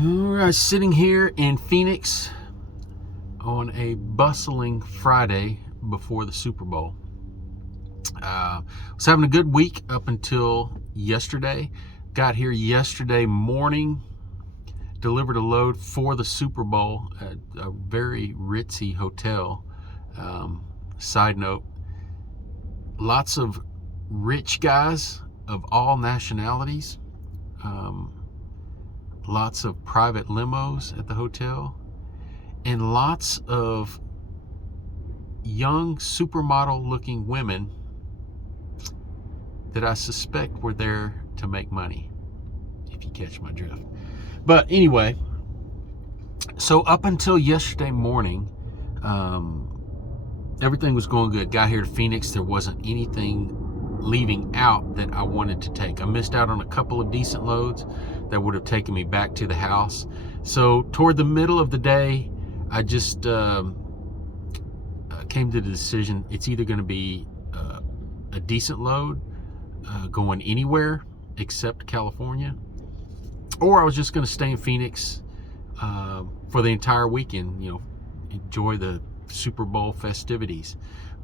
All right, sitting here in Phoenix on a bustling Friday before the Super Bowl. Was having a good week up until yesterday. Got here yesterday morning, delivered a load for the Super Bowl at a very ritzy hotel. Side note, lots of rich guys of all nationalities. Lots of private limos at the hotel, and lots of young supermodel looking women that I suspect were there to make money, if you catch my drift. But anyway, so up until yesterday morning, everything was going good. Got here to Phoenix, there wasn't anything leaving out that I wanted to take. I missed out on a couple of decent loads that would have taken me back to the house. So toward the middle of the day, I just came to the decision it's either going to be a decent load going anywhere except California, or I was just going to stay in Phoenix for the entire weekend, enjoy the Super Bowl festivities.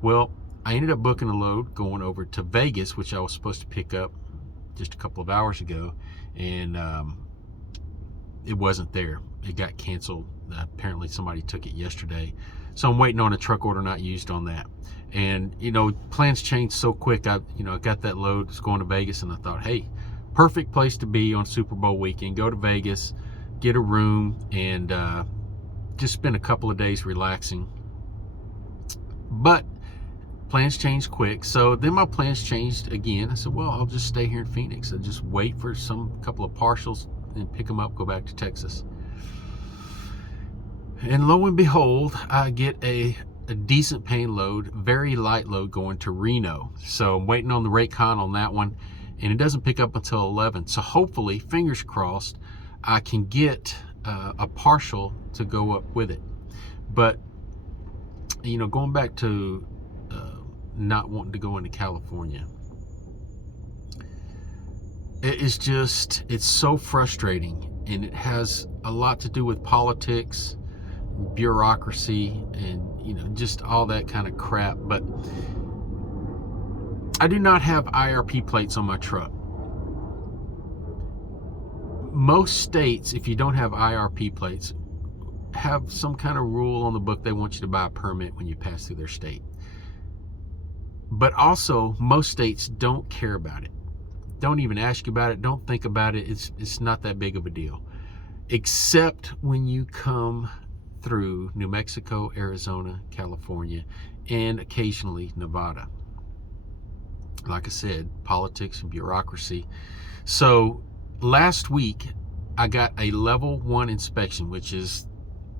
Well, I ended up booking a load going over to Vegas, which I was supposed to pick up just a couple of hours ago, and it wasn't there. It got canceled. Apparently somebody took it yesterday. So I'm waiting on a truck order not used on that. And, plans change so quick. I got that load. It's going to Vegas, and I thought, hey, perfect place to be on Super Bowl weekend. Go to Vegas, get a room, and just spend a couple of days relaxing. But plans changed quick. So then my plans changed again. I said, well, I'll just stay here in Phoenix. I'll just wait for couple of partials and pick them up, go back to Texas. And lo and behold, I get a decent paying load, very light load going to Reno. So I'm waiting on the rate con on that one, and it doesn't pick up until 11. So hopefully, fingers crossed, I can get a partial to go up with it. But, going back to not wanting to go into California, it's so frustrating, and it has a lot to do with politics, bureaucracy, and just all that kind of crap. But I do not have IRP plates on my truck. Most states, if you don't have IRP plates, have some kind of rule on the book. They want you to buy a permit when you pass through their state. But also, most states don't care about it. Don't even ask you about it. Don't think about it. It's not that big of a deal. Except when you come through New Mexico, Arizona, California, and occasionally Nevada. Like I said, politics and bureaucracy. So last week, I got a level 1 inspection, which is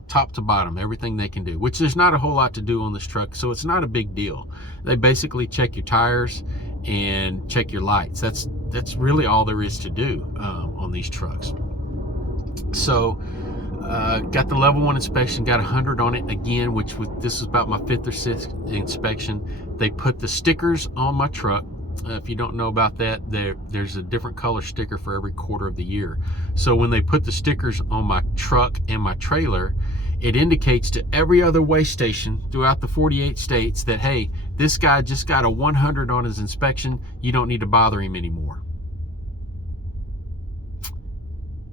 top to bottom, everything they can do, which there's not a whole lot to do on this truck, so it's not a big deal. They basically check your tires and check your lights. That's really all there is to do on these trucks. So got the level 1 inspection, got 100 on it again, this is about my 5th or 6th inspection. They put the stickers on my truck. If you don't know about that, there's a different color sticker for every quarter of the year. So when they put the stickers on my truck and my trailer, it indicates to every other weigh station throughout the 48 states that, hey, this guy just got a 100 on his inspection. You don't need to bother him anymore.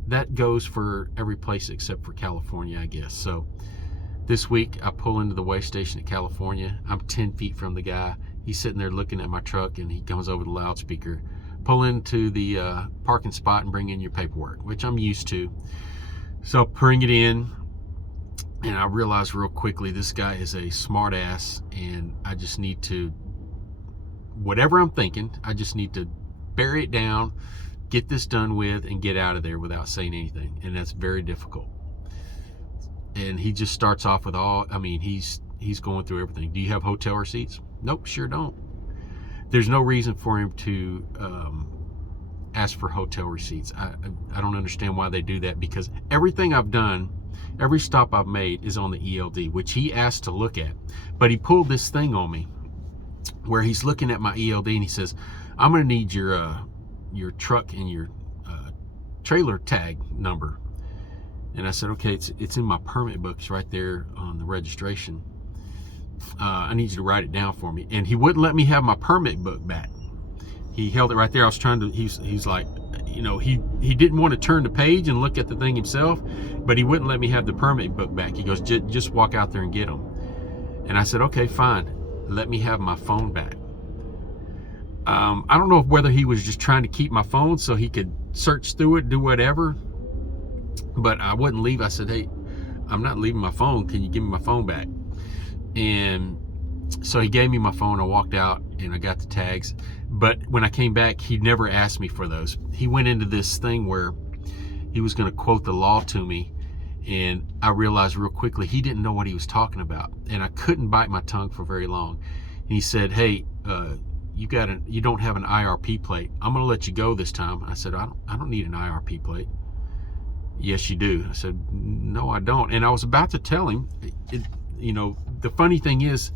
That goes for every place except for California, I guess. So this week I pull into the weigh station at California. I'm 10 feet from the guy. He's sitting there looking at my truck, and he comes over the loudspeaker. Pull into the parking spot and bring in your paperwork, which I'm used to. So bring it in, and I realize real quickly this guy is a smart ass, and I just need to, whatever I'm thinking, I just need to bury it down, get this done with, and get out of there without saying anything. And that's very difficult. And he just starts off with he's going through everything. Do you have hotel receipts? Nope, sure don't. There's no reason for him to ask for hotel receipts. I don't understand why they do that, because everything I've done, every stop I've made is on the ELD, which he asked to look at. But he pulled this thing on me where he's looking at my ELD, and he says, I'm going to need your truck and your trailer tag number. And I said, okay, it's in my permit book. It's right there on the registration. I need you to write it down for me. And he wouldn't let me have my permit book back. He held it right there. I was trying to, he's like, he didn't want to turn the page and look at the thing himself, but he wouldn't let me have the permit book back. He goes, just walk out there and get them. And I said, okay, fine. Let me have my phone back. I don't know whether he was just trying to keep my phone so he could search through it, do whatever, but I wouldn't leave. I said, hey, I'm not leaving my phone. Can you give me my phone back? And so he gave me my phone. I walked out and I got the tags. But when I came back, he never asked me for those. He went into this thing where he was going to quote the law to me. And I realized real quickly he didn't know what he was talking about. And I couldn't bite my tongue for very long. And he said, hey, you don't have an IRP plate. I'm going to let you go this time. I said, I don't need an IRP plate. Yes, you do. I said, no, I don't. And I was about to tell him, the funny thing is,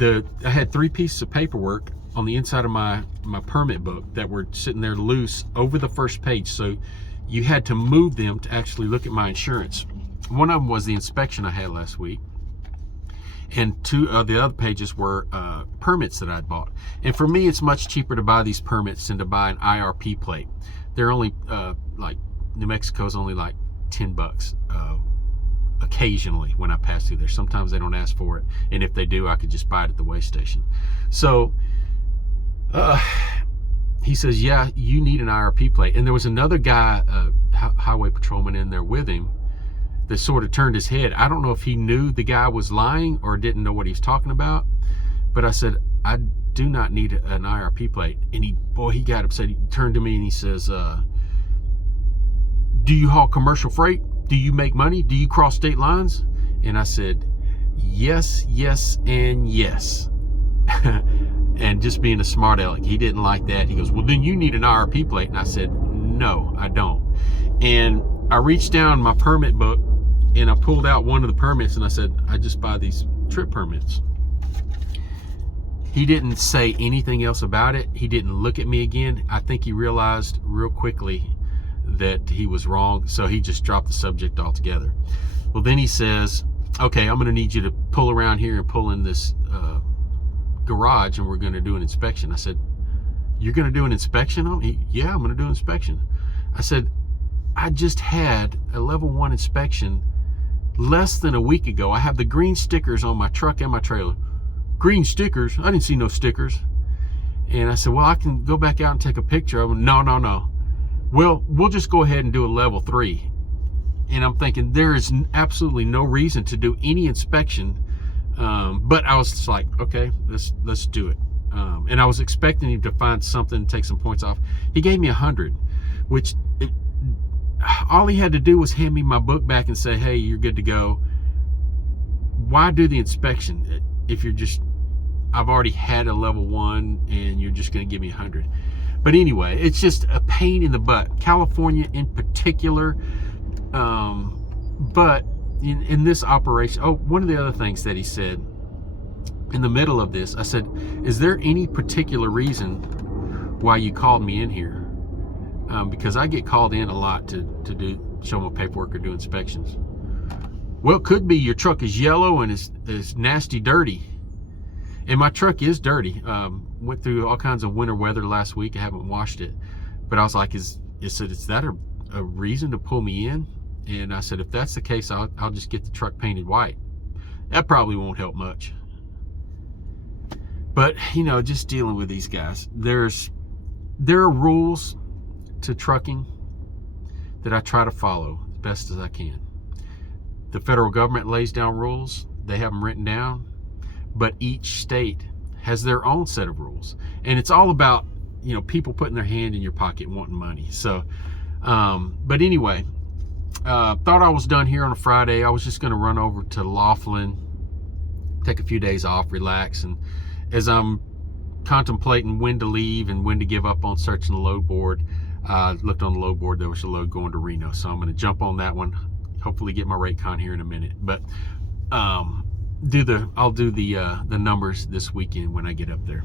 I had 3 pieces of paperwork on the inside of my permit book that were sitting there loose over the first page. So you had to move them to actually look at my insurance. One of them was the inspection I had last week. And 2 of the other pages were permits that I'd bought. And for me, it's much cheaper to buy these permits than to buy an IRP plate. They're only like New Mexico's only like $10 occasionally when I pass through there. Sometimes they don't ask for it, and if they do, I could just buy it at the way station. So he says, yeah, you need an IRP plate. And there was another guy, highway patrolman in there with him, that sort of turned his head. I don't know if he knew the guy was lying or didn't know what he was talking about, but I said, I do not need an IRP plate. And he got upset. He turned to me and he says, do you haul commercial freight? Do you make money? Do you cross state lines? And I said, yes, yes, and yes. And just being a smart aleck, he didn't like that. He goes, well, then you need an IRP plate. And I said, no, I don't. And I reached down my permit book and I pulled out one of the permits and I said, I just buy these trip permits. He didn't say anything else about it. He didn't look at me again. I think he realized real quickly that he was wrong, so he just dropped the subject altogether. Well, then he says, okay, I'm going to need you to pull around here and pull in this garage and we're going to do an inspection. I said, you're going to do an inspection on me? Yeah, I'm going to do an inspection. I said, I just had a level 1 inspection less than a week ago. I have the green stickers on my truck and my trailer. Green stickers? I didn't see no stickers. And I said, well, I can go back out and take a picture of them. No. Well, we'll just go ahead and do a level 3. And I'm thinking there is absolutely no reason to do any inspection. But I was just like, okay, let's do it. And I was expecting him to find something, take some points off. He gave me 100, which all he had to do was hand me my book back and say, hey, you're good to go. Why do the inspection if I've already had a level 1 and you're just going to give me 100? But anyway, it's just a pain in the butt. California in particular. But in this operation, one of the other things that he said in the middle of this, I said, is there any particular reason why you called me in here? Because I get called in a lot to show my paperwork or do inspections. Well, it could be your truck is yellow and is nasty dirty. And my truck is dirty. Went through all kinds of winter weather last week. I haven't washed it. But I was like, is that a reason to pull me in? And I said, if that's the case, I'll just get the truck painted white. That probably won't help much. But, just dealing with these guys. There are rules to trucking that I try to follow as best as I can. The federal government lays down rules. They have them written down. But each state has their own set of rules. And it's all about, people putting their hand in your pocket and wanting money. So, but anyway, thought I was done here on a Friday. I was just going to run over to Laughlin, take a few days off, relax. And as I'm contemplating when to leave and when to give up on searching the load board, looked on the load board, there was a load going to Reno. So I'm going to jump on that one, hopefully get my rate con here in a minute. But I'll do the numbers this weekend when I get up there.